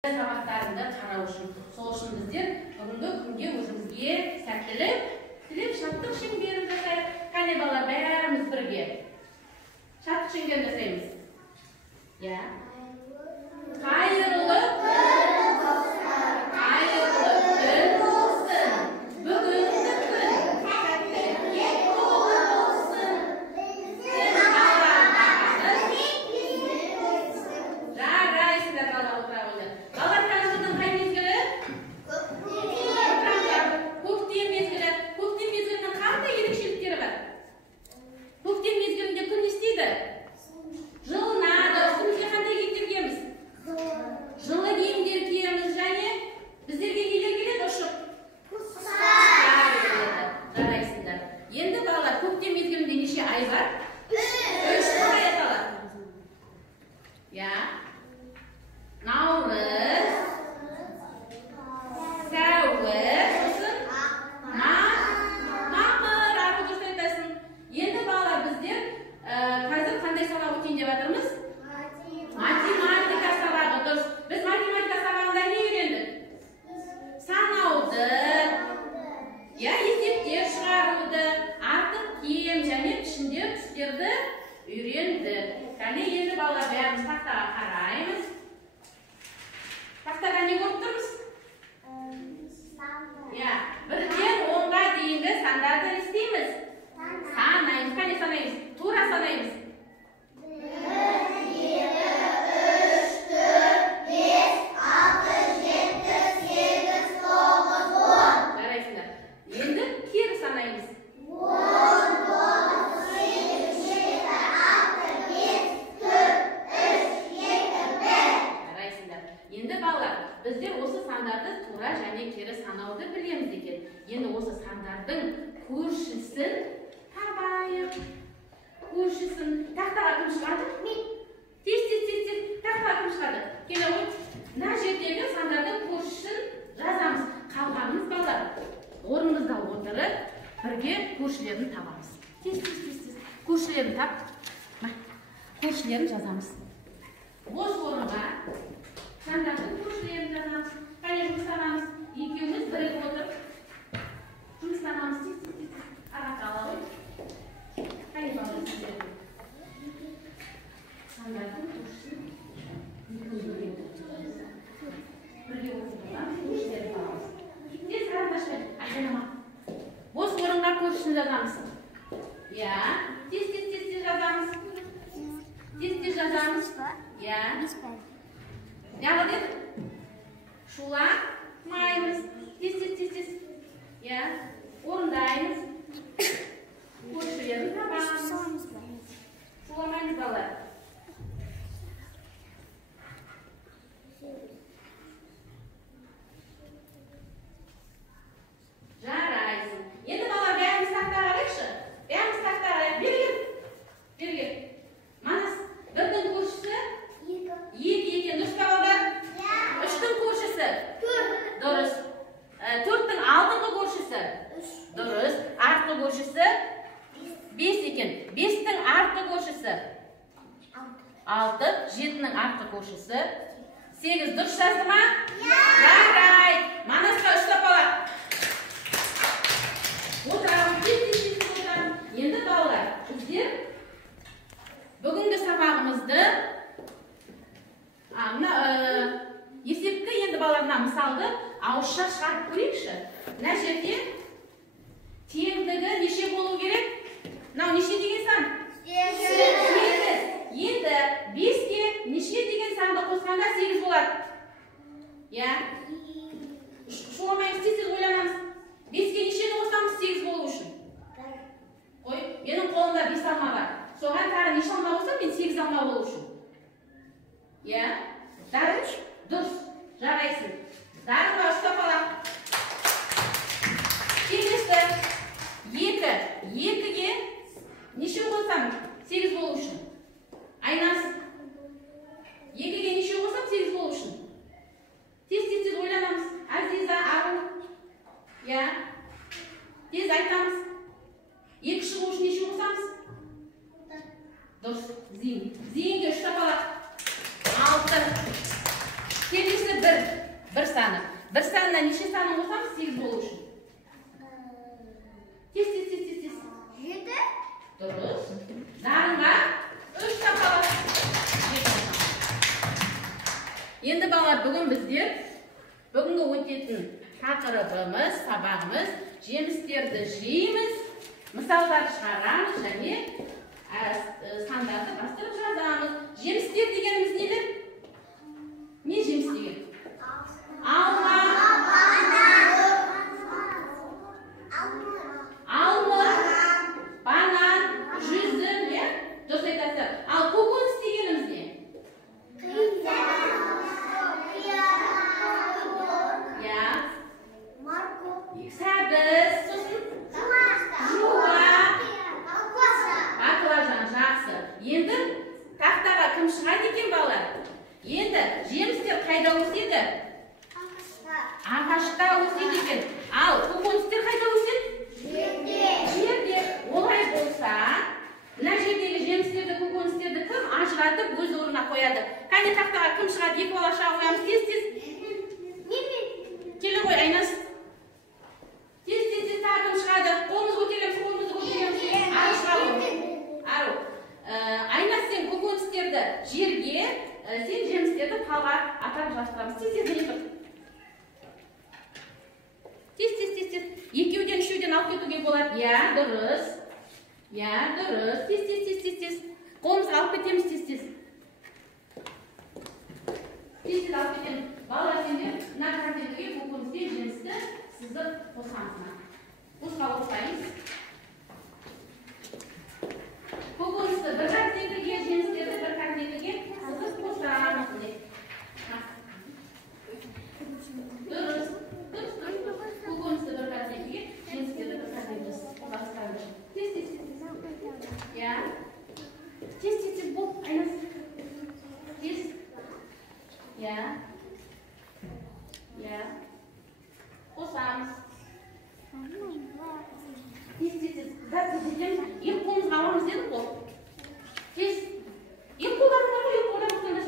сабақтарында қарау үшін. Сол үшін біздер бүгінгі күнге өзімізге сәттілік тілеп шаттық шеңберін жасайық. Қане балалар, бәріміз бірге шаттық шеңберін жасаймыз. Я. Қайырлы күн болсын. Бүгінгі күн сәттілікке толы болсын. Жарайсыңдар балалар, отыра қойыңдар. Балалар, қазірдің қай мезгілі? Көктем мезгілі. Көктем мезгілінің қандай ерекшеліктері бар? Көктем мезгілінде күн не істейді? Жылынады. Үстімізге қандай киімдер киеміз? Жылы киімдер киеміз, және біздерге нелер келеді? Ұшып құстар келеді. Жарайсыңдар. Енді балалар, көктем мезгілінде неше ай бар? 3 ай аталады. Я. Наурыз, сәуір, сосын мамыр, арғы дұрыс айтасың. Енді балалар, біздер қазір қандай сабақ өтейін деп жатырмыз? Математика сабағы. Дұрыс. Біз математика сабағында не үйрендік? Санауды, есептер шығаруды, артық кем және пішіндер түстерді үйрендік. Кәне енді балалар, бәріміз тақтаға қараймыз. Тақтаға не көріп тұрмыз? Бірден 10-ға дейінгі сандарды істейміз. Санаймыз. Қане санаймыз? Тура санаймыз. 1, 2, 3, 4, 5, 6, 7, 8, 9, 10. Жарайсыңдар. Енді кері санаймыз. 10, 9, 8, 7, 6, 5, 4, 3, 2, 1. Жарайсыңдар. Енді балалар, біздер осы сандарды тура және кері санауды білеміз екен. Енді осы сандардың көршісін табайық. Көршісін. Тақтаға кім шығады? Мен. Тез. Тақтаға кім шығады? Келе ғой. Мына жердегі сандардың көршісін жазамыз. Қалғанымыз балалар. Орнымызда отырып, бірге көршілерін табамыз. Тез. Көршілерін тап. Көршілерін жазамыз. Бос орынға сандардың көршілерін жазамыз. Қане жұмыстанамыз? Екеуміз бірігіп отырып жұмыстанамыз. Тез. Ағақа ала ғой. Қане балалар сіздер? Сандардың көршісін екеуміз бірге отырып. Бірге отырып көршілерін табамыз. Тез қарындашпен айданама. Бос орынға көршісін жазамыз. Тез жазамыз. Тез жазамыз. Яғы деді? Шуламаймыз. Тез. Орындаймыз. Көршілерін табамыз. Шуламаймыз балалар. Жарайсың. Енді балалар, бәріміз тақтаға қарайықшы. Бәріміз тақтаға қарайық. Бергер. Манас, бірдің көршісі? 2 екен. Дұрыс па балалар? 3-тің көршісі? 4. Дұрыс. 4-тің алдыңғы көршісі? Дұрыс. Артқы көршісі? 5 екен. 5-тің артқы көршісі? 6. 7-нің артқы көршісі? 8. Дұрыс жазды ма? Жарай. Манасқа ұштап алар. Отырамыз. Тез отырамыз. Енді балалар, біздер бүгінгі сабағымызды есепкі енді балаларына мысалды ауызша шығарып көрейікші. Мына жерде теңдігі неше болу керек? Мынау неше деген сан? 8. Енді 5-ке неше деген санды қосқанда 8 болады? Шуламаймыз, тез ойланамыз. 5-ке нешені қосамыз 8 болу үшін? Қой, менің қолымда 5 алма бар. Соған тағы неше алма қосам, мен 8 алма болу үшін? Дәріш? Дұрыс. Жарайсың. Дарыға ұстап алақ. Келесі. 2. 2-ге неше қосам 8 болу үшін? Айнас. 2-ге неше қосам 8 болу үшін? Тез ойланамыз. Азиза, Ару. Тез айтамыз. 2 шығу үшін неше қосамыз? Дұрыс. Зейін. Зейінге ұштап алақ. 6. бір саны. Бір санына неше санын қосамыз? 8 болу үшін. Тез. 7. Дұрыс. Дарынға 3 сақалы. Енді балалар, бүгінгі өтетін тақырыбымыз, сабағымыз, жемістерді жейміз, мысалдар шығарамыз және сандарды бастырып жазамыз. Жемістер дегеніміз нелер? Не жеміс деген? Алма, банан, жүзім, дұрыс айтасыздар. Ал көкөніс дегеніміз не? Сәбіз, сосын жуа, баклажан, жақсы. Енді тақтаға кім шығады екен балалар? Енді жемістер қайда өседі? Ағашта өседі екен. Ал көкөністер қайда өседі? Жерде. Олай болса, мына жердегі жемістерді, көкөністерді кім ажыратып өз орнына қояды? Қане тақтаға кім шығады? Екі бала шыға қоямыз. Тез. Келе ғой, Айнас. Тез тағы кім шығады? Қолымызды көтереміз. Ару. Айнас, сен көкөністерді жерге, сен жемістерді талға атап жастырамыз. Тез. Екеуден, үшеуден алып кетуге болады. Дұрыс. Тез. Қолымызға алып кетеміз. Тез. Алып кетеміз. Балалар, сендер мына картинкаге көкөністен жемісті сызып қосамыз. Қосқа қосаймыз. Көкөністі бір картинкаге, жемістерді бір картинкаге сызып қосамыз. Дұрыс. Көкөністі бір картинкаге, жемістерді бір картинкаге қосамыз. Тез. Бол, Айнас. Тез. Қосамыз. Тез. Екі қолымызға аламыз дедім ғой. Тез. Екі қолдарың бар ғой, екі қолдарың тез.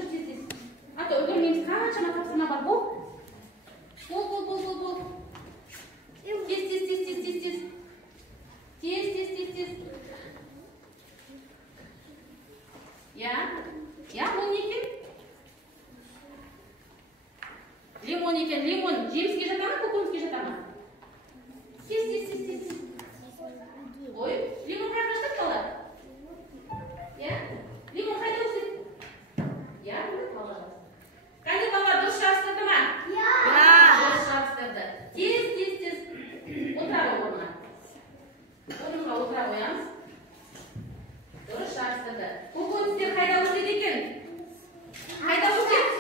Ата үлгермейміз, қаншама тапсырма бар, бол. Тез. Бұл не екен? Лимон екен. Лимон жеміске жата ма, көкөніске жата ма? Тез. Ой, лимон қайда шығады балалар? Лимон қайда өседі? Қайда балалар, дұрыс жабыстырды ма? Дұрыс жабыстырды. Тез. Отыра ғой орнына. Орныңға отыра қоямыз. Дұрыс жабыстырды. Көкөністер қайда өседі екен? Қайда өседі?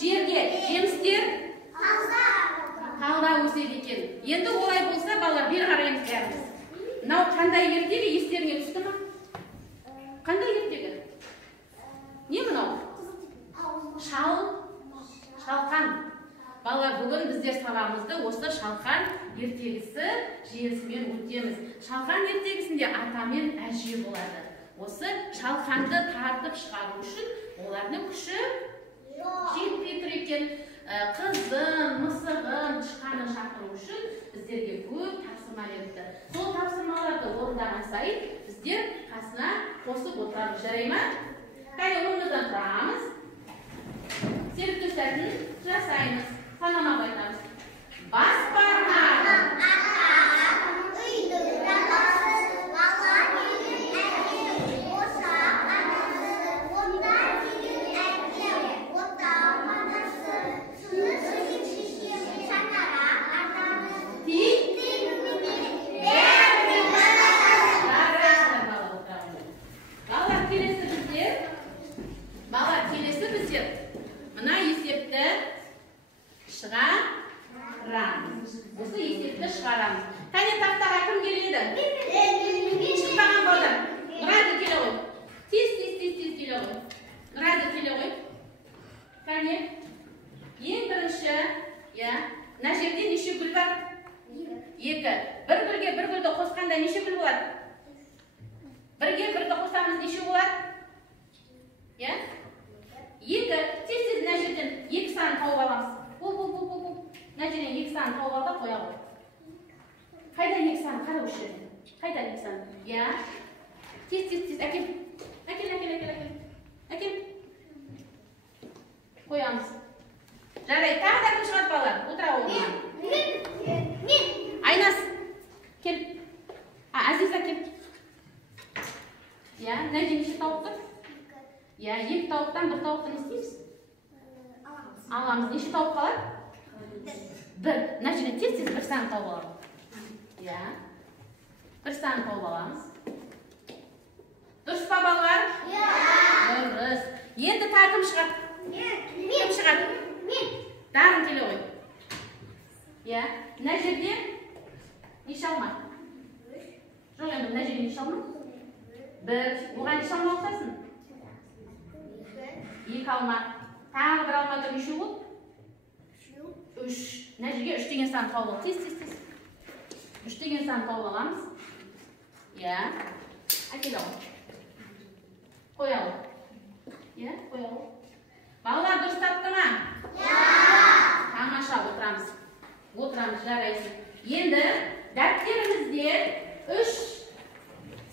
Жерге. Жемістер? Талда өседі екен. Енді олай болса, балалар, бері қараймыз бәріміз. Мынау қандай ертегі естеріңе түсті ма? Қандай ертегі? Не мынау? Шалқан. Балалар, бүгін біздер сабағымызды осы шалқан ертегісі желісімен өтеміз. Шалқан ертегісінде ата мен әже болады. Осы шалқанды тартып шығару үшін олардың күші жетпей тұр екен. Қыздың, мысығын, тышқанын шақыру үшін біздерге көп тапсырма берді. Сол тапсырмаларды орындаған сайын біздер қасына қосып отырамыз. Жарай ма? Қайда орнымыздан тұрамыз. Серікті сәтін жасаймыз. Санамақ айтамыз. Бас бармақ. Осы есепті шығарамыз. Қане тақтаға кім келеді? Шықпаған балдар. Нұрады келе ғой. Тез келе ғой. Нұрады келе ғой. Қане? Ең бірінші, мына жерде неше гүл бар? 2. Бір гүлді қосқанда неше гүл болады? Бірге бірді қосамыз неше болады? 2. Тез мына жерден 2 санын тауып аламыз. 2 сан tauып al da qo'ya qo'y. Qaydan 2 san? Qara o'sha yerda. Qaydan 2 san? Ya. Tez, akel. Akel. Qo'yamiz. Jaraydi. Tag'da kim chiqadi bolalar? O'tira o'rniga. Men. Aynas. Kel. Aziza kel. Ya, nechta ish topdi? Ya, 2 tovuqdan 1 tovuqni istaymiz. Alamiz. Nechta tovuq qoladi? 1. Najina tez 1 san topib olamiz. Ya. 1 san topib olamiz. Durustmi bolalar? Ya. Durust. Endi tartib chiqadi. Men chiqadi. Men. Darin kela qo'y. Ya. Najida nisholma. Yo'q, endi Najida nisholma. 1. Bugan nisholma o'qasin. 2 alma. Tag'i bir alma turib shu. 3. Najiga 3 degan san topib ol. Tez. 3 degan san topib olamiz. Ya. Akelaver. Qo'yaver. Ya, qo'yaver. Bolalar durust topdimi? Ya. Tomosha o'tiramiz. Jaraysin. Endi daftarimizga 3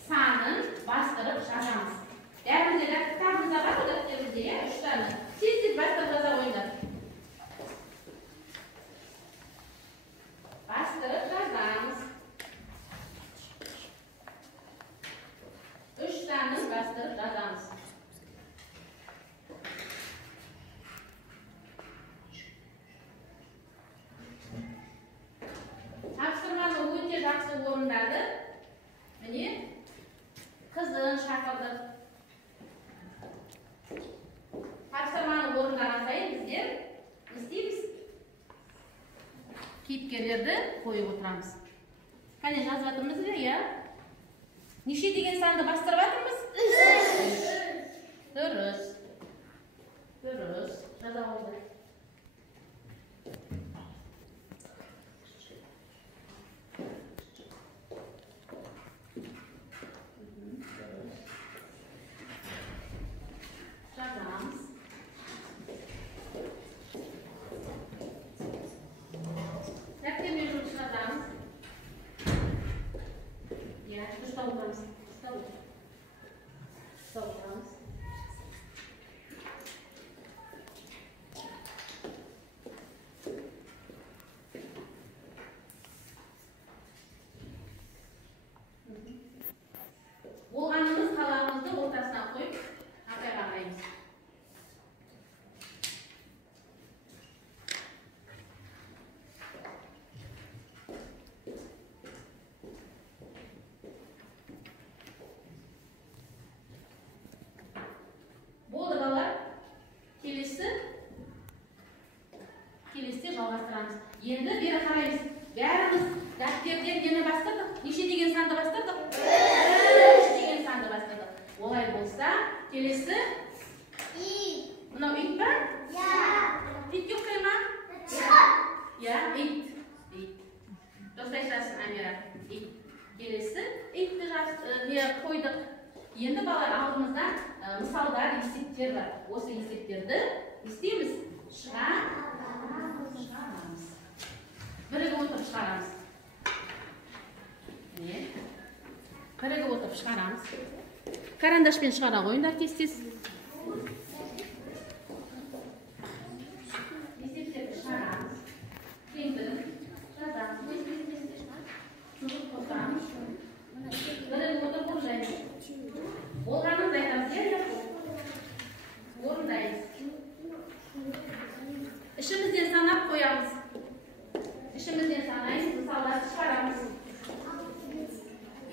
sanni bostirib yozamiz. Daftarimizda bor daftarimizga 3 tani. Tez bostirib yozavaylar. Bastırıp yazarız. 3 tane bastırıp yazarız. Tapşırmanı o'ta yaxshi o'rindadir. Meni qizim chaqirdi. Tapşırmanı o'rinlagan sayin bizlar istaymiz. Kiyipkerlerdi qo'yib o'tiramiz. Qani yozib ya? Necha degan sanni bostirib o'tiramiz? 3. Durust. Yoza oldi. Yozamiz. Stopamos. Bo'lganimiz qalamimizni o'rtasidan qo'yib, orqaga qaraymiz. Kelesde жалғастырамыз. Енді бері қараймыз. Бәріміз дәптерден нені бастырдық? Неше деген санды бастырдық? 3 деген санды бастырдық. Олай болса, келесі мынау ит па? Итке ұқсай ма? Я, ит. Достайшасын Амира. Ит. Келесі итті қойдық. Енді балар алдымызда мысалдар, есептер бар. Осы есептерді істейміз. Шығарамыз. Бірігіп отырып шығарамыз. Бірігіп отырып шығарамыз. Карандашпен шығара қойыңдар тез-тез. Есептерді шығарамыз. Теңдігін жазамыз. Сызып қосамыз. Бірігіп отырып орындаймыз. Болғанымызды айтамыз. Орындаймыз. İşimizden sanap koyamız. İşimizden sanayız, misallar çıkaramız.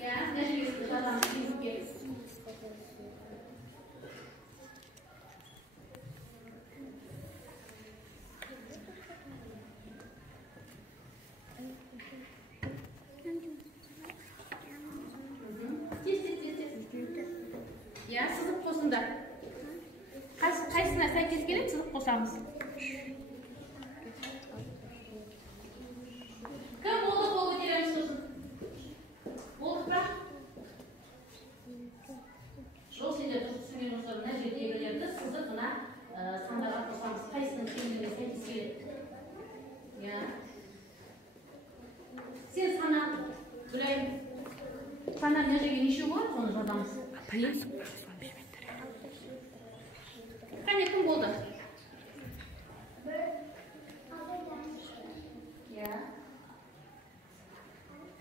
Ya, ne şeyiz, adamız, bizimki. Ya, sızıp koysunlar. Kaysına sәйкес келіп, sızıp koysamız. Кім болды тереміз сосын? Болды ба? Сандар мына жерге неше болады, соны жазамыз. Қане, кім болды?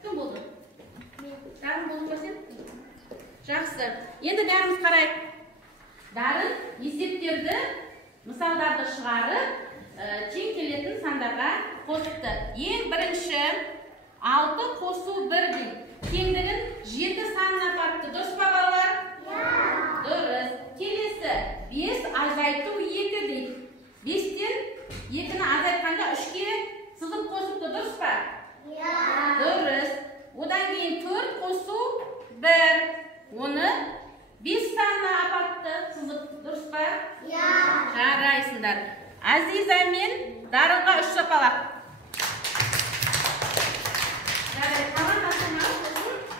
Кім болды? Дарын болды ма сен? Жақсы. Енді бәріміз қарайық. Дарын есептерді, мысалдарды шығарып, тең келетін сандарға қосыпты. Ең бірінші 6 қосу 1 дейді. Теңдігін 7 санына апарыпты. Дұрыс па балалар? Дұрыс. Келесі 5 азайту 2 дейді. 5-тен 2-ні азайтқанда 3-ке сызып қосыпты. Дұрыс па? Дұрыс. Одан кейін 4 қосу 1. Оны 5 санына апарыпты. Сызып. Дұрыс па? Жарайсыңдар. Азиза мен Дарынға 3 шапалақ. Жарай, қалған қасыңа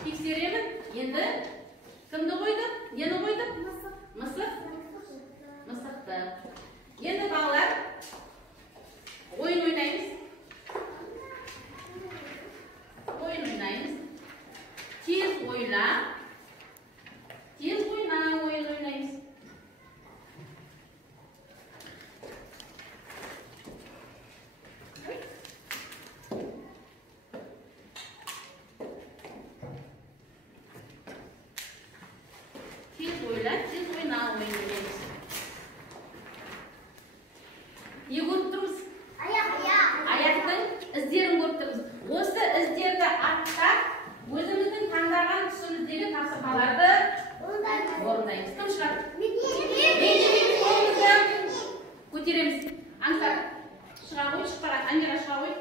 тексеремін. Енді кімді қойды? Нені қойды? Мысық. Мысықты. Енді балалар ойын ойнаймыз. Ойын ойнаймыз. Тез ойла. Тез ойна, ойын ойнаймыз. Не көріп тұрмыз? Аяқтың іздерін көріп тұрмыз. Осы іздерді аттап, өзіміздің таңдаған тұсымыздегі тапсырмаларды орындаймыз. Кім шығады? Мен қолымызды көтереміз. Аңсар, шыға қой, шығып барады. Ангера шыға қой.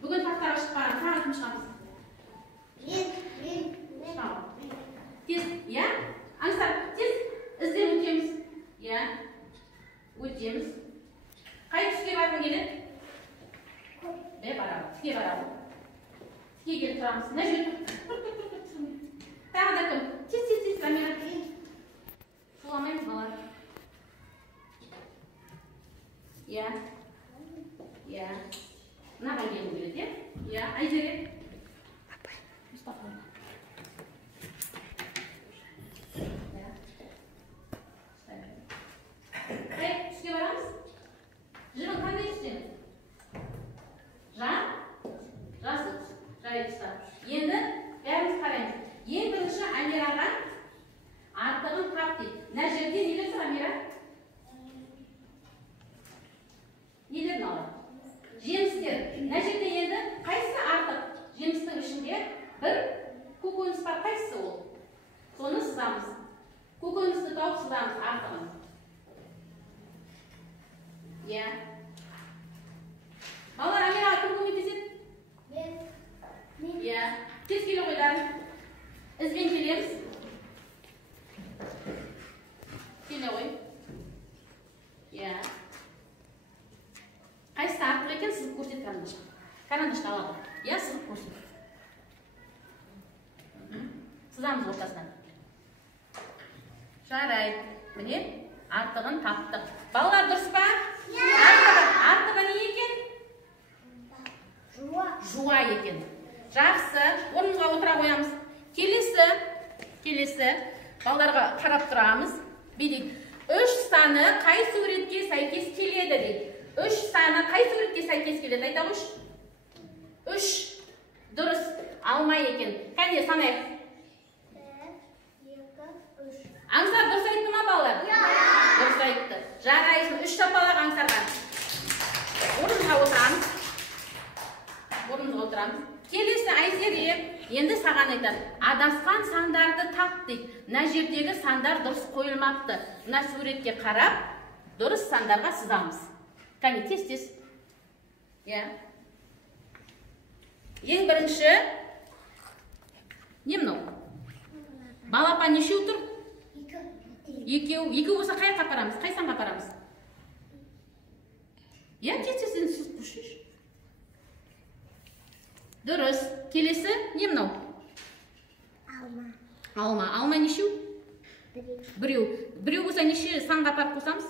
Бүгін тақтаға шығып барады. Тағы кім шығамыз? Шыға қой. Тез, я? Аңсар, тез ізден өтеміз. Я? Өтеміз. Қай түске барғың келеді? Барамыз. Түске барамыз. Түске келіп тұрамыз. Мына жерде. Тағы да кім? Тез, камера. Шуламаймыз балар. Я. Мынаған келу келеді, я? Айзере. Мұстафа. Қай түске барамыз? Жырың қандай түстеміз? Жасыл түс. Жай түста. Енді бәріміз қараймыз. Ең бірінші Амираға артығын тап дейді. Мына жерде нелер тұр, Амира? Нелерін алады? Жемістер. Мына жерде енді қайсысы артық? Жемістің ішінде бір көкөніс бар. Қайсысы ол? Соны сызамыз. Көкөністі тауып сызамыз артығын. Я. Балалар, Амираға кім көмектеседі? Я. Тез келе қойдан. Ізбен келеміз. Келе қой. Я. Қайсысы артық екен, сызып көрсет карандашқа. Карандашқа алады. Я, сызып көрсет. Сызамыз ортасынан. Жарай. Міне, артығын таптық. Балалар, дұрыс па? Артығы не екен? Жуа екен. Жақсы. Орнымызға отыра қоямыз. Келесі. Балаларға қарап тұрамыз. Бейдік. 3 саны қай суретке сәйкес келеді дейді. 3 саны қай суретке сәйкес келеді? Айта қойшы. 3. Дұрыс. Алмай екен. Қане санайық. 1, 2, 3. Аңсар дұрыс айтты ма балалар? Дұрыс айтты. Жарайсың. 3 шапалақ Аңсарға. Орнымызға отырамыз. Келесі Айзере енді саған айтады. Адасқан сандарды тап дейді. Мына жердегі сандар дұрыс қойылмапты. Мына суретке қарап, дұрыс сандарға сызамыз. Кәне, тез. Ең бірінші не мынау? Балапан нешеу тұр? 2 болса қай жаққа апарамыз? Қай санға апарамыз? Тез сіз күшіш. Дұрыс. Келесі не мынау? Алма нешеу? 1 болса неше санға апарып қосамыз?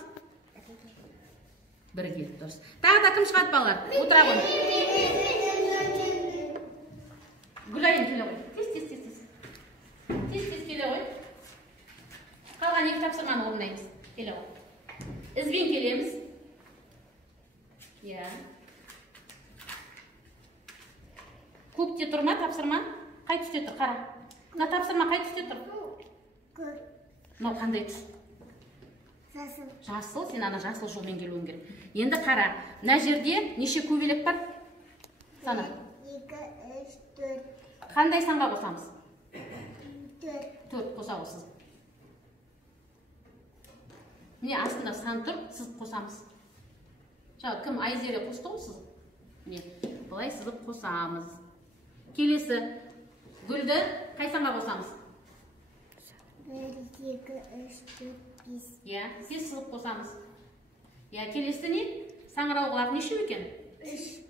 1-ге. Дұрыс. Тағы да кім шығады балалар? Отыра қой. Гүлайын келе қой. Тез. тапсырманы орындаймыз. Келе ғой. Ізбен келеміз. Көкте тұр ма тапсырма? Қай түсте тұр? Қара. Мына тапсырма қай түсте тұр? Көк. Мынау қандай түс? Жасыл. Жасыл, сен ана жасыл жолмен келуің керек. Енді қара. Мына жерде неше көбелек бар? Сана. 2, 3, 4. Қандай санға қосамыз? 4. 4 қоса қосыз. Міне астында сан тұр, сызып қосамыз. Жаңа кім Айзере қосты ғой сызып? Міне, былай сызып қосамыз. Келесі гүлді қай санға қосамыз? 1, 2, 3, 4, 5. Сіз сызып қосамыз. Келесі не? Саңырауғылар неше екен? 3.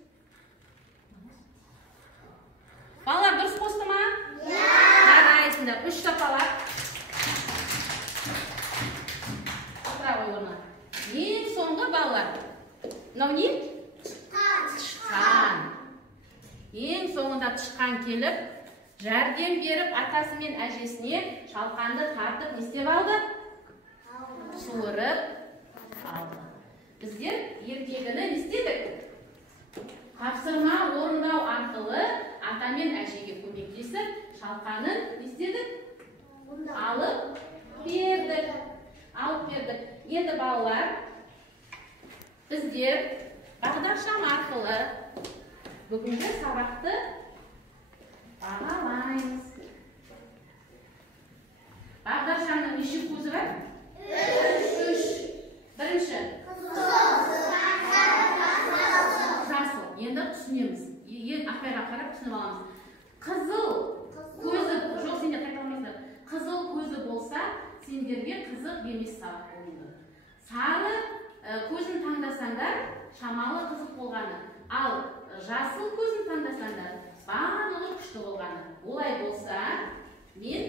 Балалар дұрыс қосты ма? Қарайсыңдар, 3 тапалар. Отыра қой орнына. Ең соңғы балалар. Мынау не? Тышқан. Ең соңында тышқан келіп, жәрдем беріп атасы мен әжесіне шалқанды тартып не істеп алды? Суырып алды. Біздер ертегіні не істедік? Тапсырма орындау арқылы ата мен әжеге көмектесіп, шалқанын не істедік? Алып бердік. Енді балалар, біздер бағдаршам арқылы бүгінгі сабақты бағалаймыз. Бағдаршамның неше көзі бар? 3. Бірінші. Жасыл. Енді түсінеміз. Ақайға қарап түсініп аламыз. Қызыл көзі, жоқ сендер қайталамайсыздар. Қызыл көзі болса, сендерге қызық емес сабақ болды. Сары көзін таңдасаңдар, шамалы қызық болғаны. Ал жасыл көзін таңдасаңдар, барлығы күшті болғаны. Олай болса, мен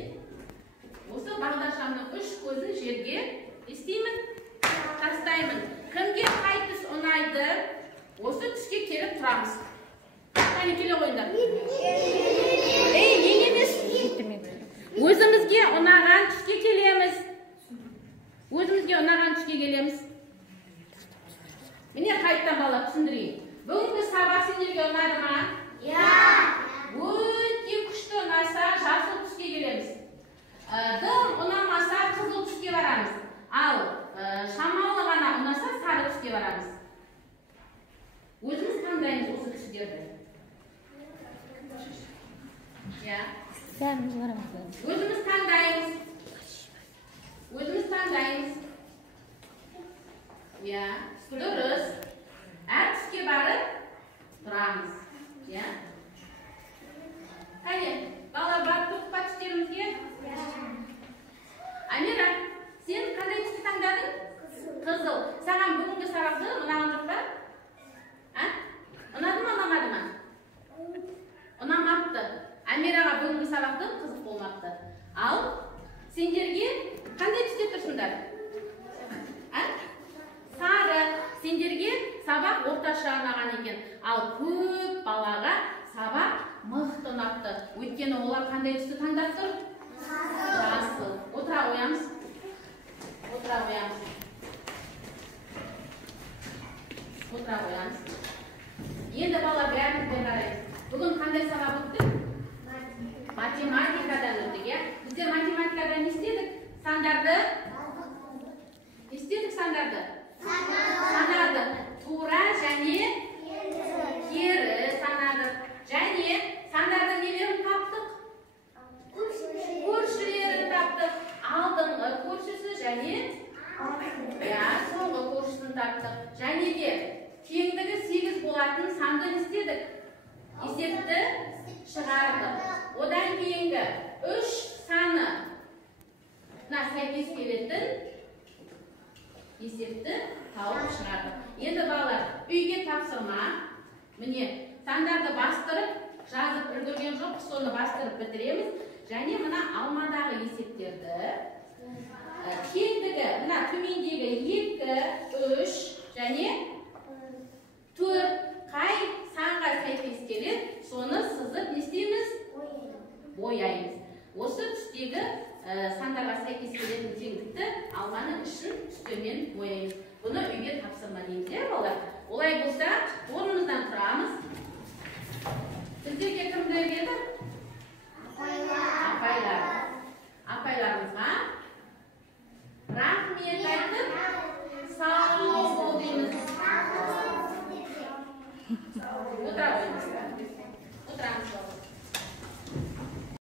осы бағдаршамның 3 көзін жерге істеймін, тастаймын. Кімге қай түс ұнайды? Осы түске келіп тұрамыз. Қане келе қойыңдар. Мен емес. Өзімізге ұнаған түске келеміз. Міне қайттан бала түсіндірейін. Бүгінгі сабақ сендерге ұнады ма? Өте күшті ұнаса, жасыл түске келеміз. Дым ұнамаса, қызыл түске барамыз. Ал шамалы ғана ұнаса, сары түске барамыз. Өзіміз таңдаймыз осы түстерді. Өзіміз таңдаймыз. Дұрыс. Әр түске барып тұрамыз. Қане, балалар барып тұрып па түстерімізге? Амира, сен қандай түсті таңдадың? Қызыл. Саған бүгінгі сабақты ұнаған жоқ па? Ұнады ма, ұнамады ма? Ұнамапты. Амираға бүгінгі сабақты қызық болмапты. Ал сендерге қандай түсте тұрсыңдар? Сары. Сендерге сабақ орташа ұнаған екен. Ал көп балаға сабақ мықты ұнапты. Өйткені олар қандай түсті таңдап тұр? Жасыл. Отыра қоямыз. Енді балалар бәрімізбен қараймыз. Бүгін қандай сабақ өтті? Математикадан өттік. Біздер математикадан не істедік? Сандарды. Тура және кері санадық. Және сандарды нелерін таптық? Көршілерін таптық. Алдыңғы көршісі және соңғы көршісін таптық. Және де теңдігі 8 болатын санды істедік. Есепті шығардық. Одан кейінгі 3 саны сәйкес келетін есепті тауып шығардық. Енді балалар, үйге тапсырма. Міне, сандарды бастырып, жазып үлгерген жоқ, соны бастырып бітіреміз. Және мына алмадағы есептерді теңдігі, мына төмендегі 2, 3 және 4 қай санға сәйкес келеді, соны сызып не істейміз? Бояймыз. Осы түстегі сандарға сәйкес келетін теңдікті Алманың ішін үстелмен бояймыз. Бұны үйге тапсырма дейміз, балалар. Олай болса, орнымыздан тұрамыз. Сіздерге кімдер келді?